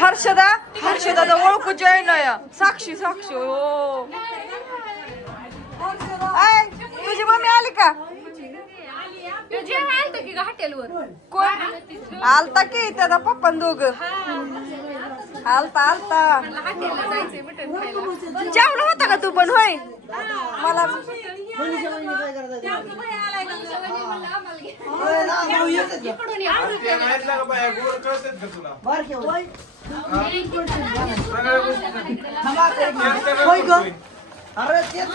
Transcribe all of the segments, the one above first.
हर्षदा ओळखू जय नया साक्षी साक्षी हो तुझी मम्मी आली का कोण आलता की त्याचा पप्पा दोघ आलता जेवलं होतं का तू पण होय मला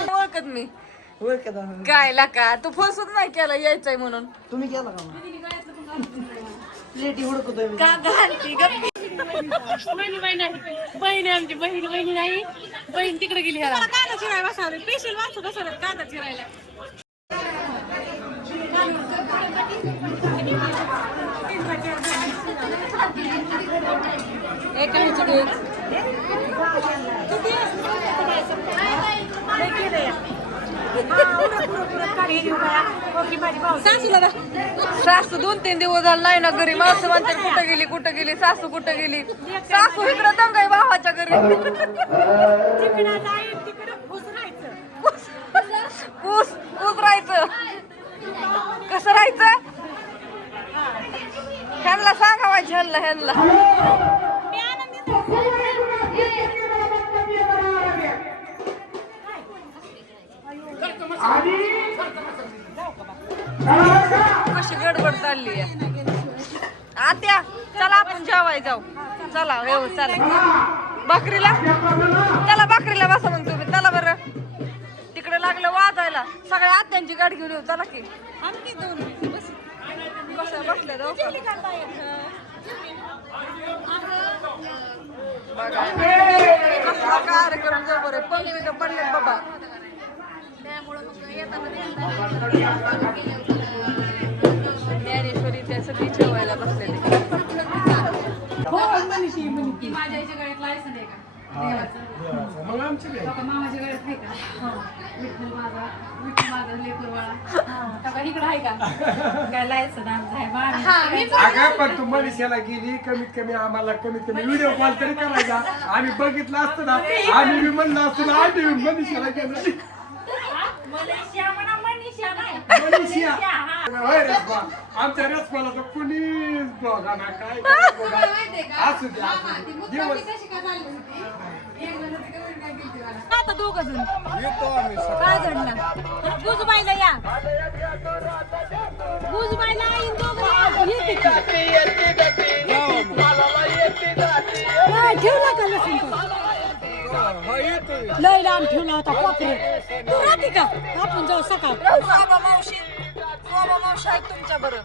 ओळखत मी काय लाका तू फसत नाही केला यायचंय म्हणून तुम्ही केला का प्लेटी हुडकतोय बहीण आमची बहीण नाही बहीण तिकडे गेली कांदा चिरायला बसवले स्पेशल वाचू बसवलं कांदा चिरायला सासू 2-3 दिवस झाला नाही ना घरी मावशी म्हणते कुठं गेली सासू कुठं गेली सासू इकडं दंगाई भावाच्या घरी ऊस राहायचं कसं राहायचं ह्यांना सांगावा ह्यांना कशी गडबड चालली आहे आत्या चला आपण जेवाय जाऊ चला हो चला बकरीला बसा मग तुम्ही चला बरं तिकडे लागलं वाजायला सगळ्या आत्यांची गाडी घेऊन येऊ चला की कशा बसल्या जाऊ बघा कसला कार्यक्रम जबर आहे पंक्तीला पडले बाबा ज्ञानेश्वरी त्या सगळी जेवायला बसलेली माझ्या आईच्या गळ्यात लायसन आहे का मामाच्या गळ्यात आहे का विठ्ठल माझा लेकरवाळा इकडं आहे का काय लायसन आमचं आहे पण तू मनीषाला गेली कमीत कमी आम्हाला कमीत कमी व्हिडिओ कॉल तरी करायचा आम्ही बघितलं असतं ना आम्ही बी म्हणलं असतो ना आम्ही मनीषाला गेलो आमच्या रसमाला तर कुणीच बघा ना काय असू द्या आता दोघ जण काय घडणार गुजबाईला या गुजबाईला येईन दोघं ठेवला का लसूण लय लांब ठेवला होता कोपरे तू राहते का आपण जाऊ सकाळ मावशी आहेत तुमच्या बरं